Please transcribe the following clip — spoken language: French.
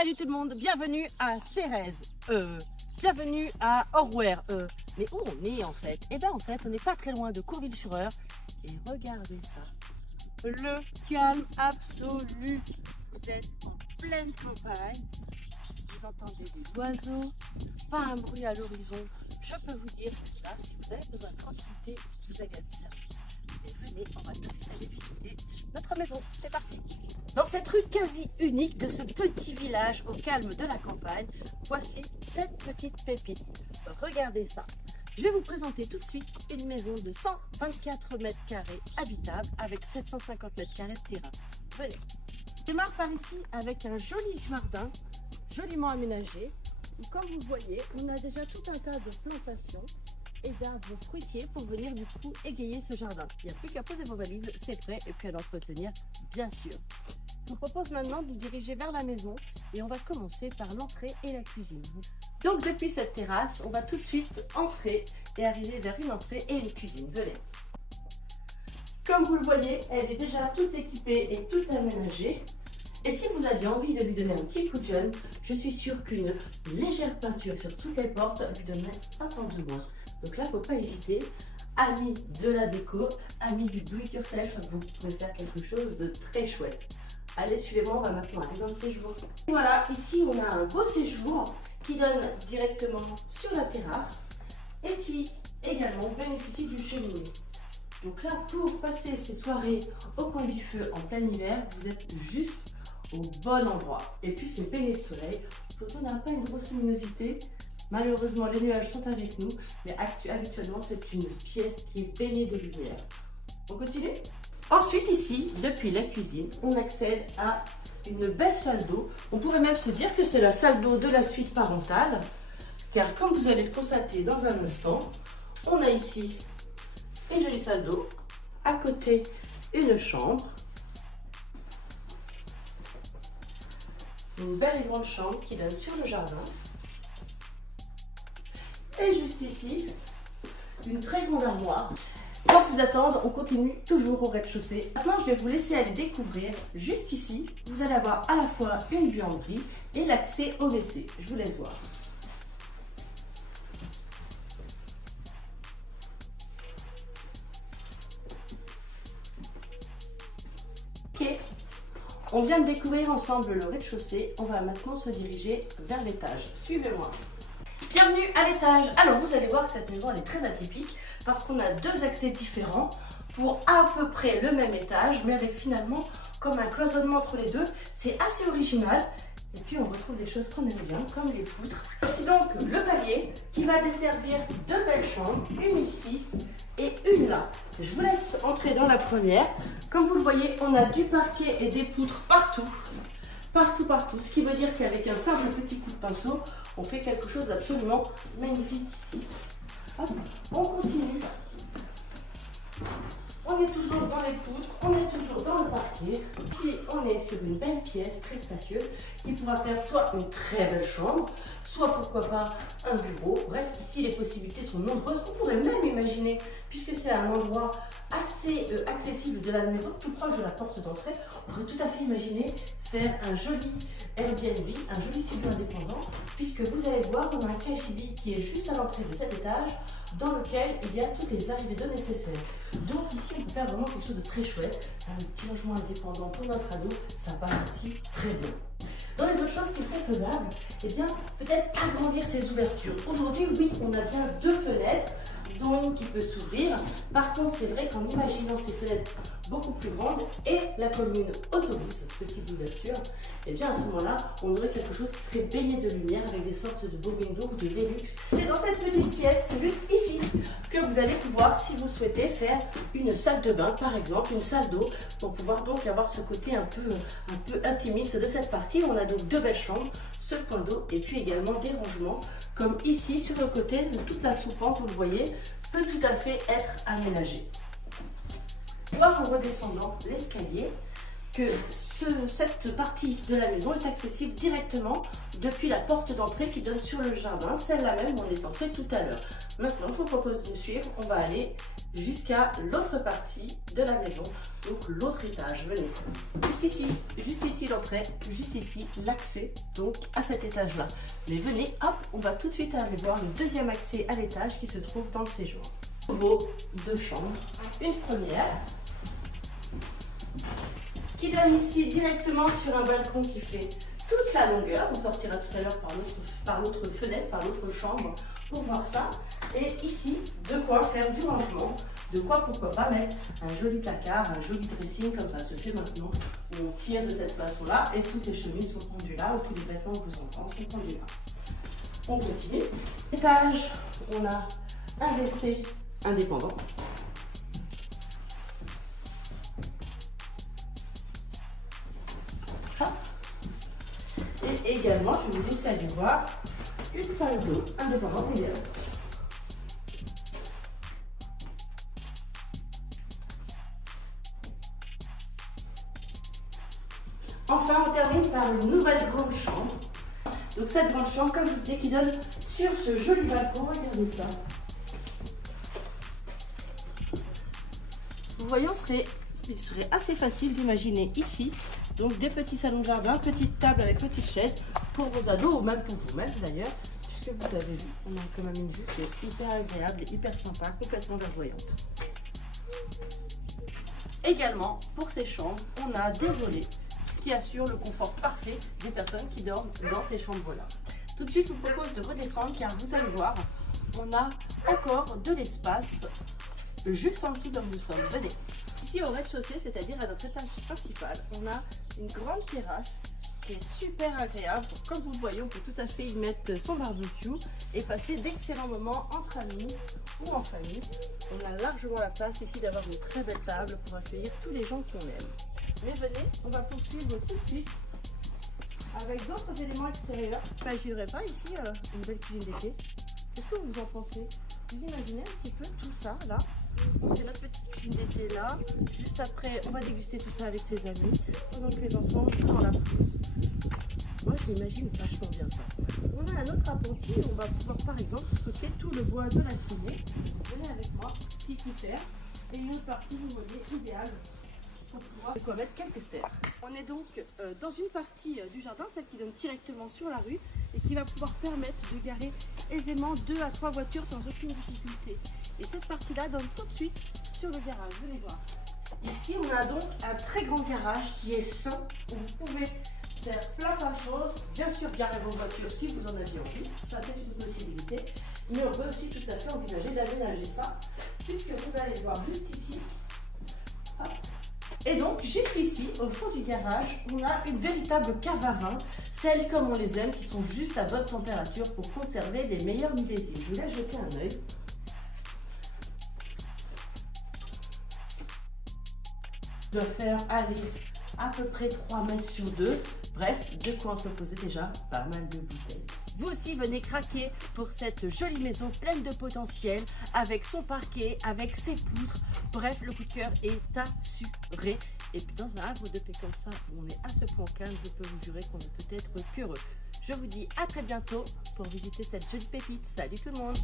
Salut tout le monde, bienvenue à Cérèse, bienvenue à Orware, Mais où on est en fait? Eh bien en fait, on n'est pas très loin de Courville-sur-Eure. Et regardez ça, le calme absolu. Vous êtes en pleine campagne, vous entendez des oiseaux, pas un bruit à l'horizon. Je peux vous dire que là, si vous avez besoin de tranquillité, vous avez ça. Et venez, on va tout de suite aller visiter notre maison. C'est parti! Dans cette rue quasi unique de ce petit village au calme de la campagne, voici cette petite pépite. Regardez ça. Je vais vous présenter tout de suite une maison de 124 mètres carrés habitable avec 750 mètres carrés de terrain. Venez. Je démarre par ici avec un joli jardin, joliment aménagé. Comme vous voyez, on a déjà tout un tas de plantations et d'arbres fruitiers pour venir du coup égayer ce jardin. Il n'y a plus qu'à poser vos valises, c'est prêt, et puis à l'entretenir, bien sûr. Je vous propose maintenant de nous diriger vers la maison et on va commencer par l'entrée et la cuisine. Donc depuis cette terrasse, on va tout de suite entrer et arriver vers une entrée et une cuisine. Venez. Comme vous le voyez, elle est déjà toute équipée et toute aménagée. Et si vous aviez envie de lui donner un petit coup de jeune, je suis sûre qu'une légère peinture sur toutes les portes lui donnerait pas tant de moins. Donc là, il ne faut pas hésiter. Amis de la déco, amis du do it yourself, vous pouvez faire quelque chose de très chouette. Allez, suivez-moi, on va maintenant aller dans le séjour. Et voilà, ici on a un beau séjour qui donne directement sur la terrasse et qui également bénéficie d'une cheminée. Donc là, pour passer ces soirées au coin du feu en plein hiver, vous êtes juste au bon endroit. Et puis c'est baigné de soleil. Aujourd'hui, on n'a pas une grosse luminosité. Malheureusement, les nuages sont avec nous, mais habituellement, c'est une pièce qui est baignée de lumière. On continue? Ensuite, ici, depuis la cuisine, on accède à une belle salle d'eau. On pourrait même se dire que c'est la salle d'eau de la suite parentale, car comme vous allez le constater dans un instant, on a ici une jolie salle d'eau, à côté une chambre, une belle et grande chambre qui donne sur le jardin, et juste ici, une très grande armoire. Sans plus attendre, on continue toujours au rez-de-chaussée. Maintenant, je vais vous laisser aller découvrir. Juste ici, vous allez avoir à la fois une buanderie et l'accès au WC. Je vous laisse voir. Ok, on vient de découvrir ensemble le rez-de-chaussée. On va maintenant se diriger vers l'étage. Suivez-moi. Bienvenue à l'étage. Alors vous allez voir que cette maison elle est très atypique parce qu'on a deux accès différents pour à peu près le même étage, mais avec finalement comme un cloisonnement entre les deux. C'est assez original. Et puis on retrouve des choses qu'on aime bien, comme les poutres. Voici donc le palier qui va desservir deux belles chambres, une ici et une là. Je vous laisse entrer dans la première. Comme vous le voyez, on a du parquet et des poutres partout. Partout. Ce qui veut dire qu'avec un simple petit coup de pinceau, on fait quelque chose d'absolument magnifique ici. Hop, on continue. On est toujours dans les poutres, on est toujours dans le parquet. Ici, on est sur une belle pièce très spacieuse qui pourra faire soit une très belle chambre, soit pourquoi pas un bureau. Bref, ici, les possibilités sont nombreuses. On pourrait même imaginer, puisque c'est un endroit assez accessible de la maison, tout proche de la porte d'entrée, on pourrait tout à fait imaginer faire un joli Airbnb, un joli studio indépendant, puisque vous allez voir, on a un KGB qui est juste à l'entrée de cet étage, dans lequel il y a toutes les arrivées d'eau nécessaires. Donc ici, on peut faire vraiment quelque chose de très chouette. Un petit logement indépendant pour notre ado, ça passe aussi très bien. Dans les autres choses qui seraient faisables, eh bien, peut-être agrandir ces ouvertures. Aujourd'hui, oui, on a bien deux fenêtres, dont une qui peut s'ouvrir. Par contre, c'est vrai qu'en imaginant ces fenêtres beaucoup plus grandes et la commune autorise ce type d'ouverture, et bien à ce moment-là, on aurait quelque chose qui serait baigné de lumière avec des sortes de beaux windows ou de Velux. C'est dans cette petite pièce, juste ici, que vous allez pouvoir, si vous le souhaitez, faire une salle de bain, par exemple, une salle d'eau, pour pouvoir donc avoir ce côté un peu intimiste de cette partie. On a donc deux belles chambres, ce point d'eau et puis également des rangements, comme ici sur le côté de toute la soupente, vous le voyez, peut tout à fait être aménagée. Voir en redescendant l'escalier, que cette partie de la maison est accessible directement depuis la porte d'entrée qui donne sur le jardin, celle-là même où on est entré tout à l'heure. Maintenant, je vous propose de me suivre, on va aller jusqu'à l'autre partie de la maison, donc l'autre étage. Venez. Juste ici l'entrée, juste ici l'accès donc à cet étage-là. Mais venez, hop, on va tout de suite aller voir le deuxième accès à l'étage qui se trouve dans le séjour. Nouveau, 2 chambres, une première qui donne ici directement sur un balcon qui fait toute la longueur. On sortira tout à l'heure par l'autre fenêtre, par l'autre chambre pour voir ça. Et ici, de quoi faire du rangement, de quoi pourquoi pas mettre un joli placard, un joli dressing comme ça se fait maintenant. Où on tire de cette façon-là et toutes les chemises sont pendues là, ou tous les vêtements que vos enfants sont pendus là. On continue. Étage, on a un WC indépendant. Et également, je vais vous laisser aller voir une salle d'eau indépendante également. Enfin, on termine par une nouvelle grande chambre. Donc cette grande chambre, comme je vous disais, qui donne sur ce joli balcon. Regardez ça. Vous voyez, il serait assez facile d'imaginer ici donc des petits salons de jardin, petite table avec petite chaise pour vos ados ou même pour vous-même d'ailleurs, puisque vous avez vu, on a quand même une vue qui est hyper agréable et hyper sympa, complètement verdoyante. Également, pour ces chambres, on a des volets, ce qui assure le confort parfait des personnes qui dorment dans ces chambres-là. Tout de suite, je vous propose de redescendre car vous allez voir, on a encore de l'espace juste en dessous de là où nous sommes. Venez. Ici au rez-de-chaussée, c'est-à-dire à notre étage principal, on a une grande terrasse qui est super agréable. Comme vous le voyez, on peut tout à fait y mettre son barbecue et passer d'excellents moments entre amis ou en famille. On a largement la place ici d'avoir une très belle table pour accueillir tous les gens qu'on aime. Mais venez, on va poursuivre tout de suite avec d'autres éléments extérieurs. Imaginerait pas ici une belle cuisine d'été? Qu'est-ce que vous en pensez? Vous imaginez un petit peu tout ça là? On fait notre petite cuisine d'été là. Juste après, on va déguster tout ça avec ses amis. Pendant que les enfants sont dans la pause. Moi, je l'imagine vachement bien ça. On a un autre appentis où on va pouvoir par exemple stocker tout le bois de la cheminée. Venez avec moi, petit cooper. Et une autre partie, vous voyez, idéale pour pouvoir mettre quelques stères. On est donc dans une partie du jardin, celle qui donne directement sur la rue et qui va pouvoir permettre de garer aisément 2 à 3 voitures sans aucune difficulté. Et cette partie-là donne tout de suite sur le garage. Venez voir. Ici, on a donc un très grand garage qui est sain, où vous pouvez faire plein de choses. Bien sûr, garer vos voitures si vous en aviez envie. Ça, c'est une possibilité. Mais on peut aussi tout à fait envisager d'aménager ça, puisque vous allez le voir juste ici. Hop. Et donc, juste ici, au fond du garage, on a une véritable cave à vin, celles comme on les aime, qui sont juste à bonne température pour conserver les meilleurs millésimes. Je vous laisse jeter un œil. De faire aller à peu près 3 mètres sur 2. Bref, de quoi entreposer déjà pas mal de bouteilles. Vous aussi venez craquer pour cette jolie maison pleine de potentiel, avec son parquet, avec ses poutres. Bref, le coup de cœur est assuré. Et puis dans un havre de paix comme ça, où on est à ce point calme, je peux vous jurer qu'on ne peut être qu'heureux. Je vous dis à très bientôt pour visiter cette jolie pépite. Salut tout le monde!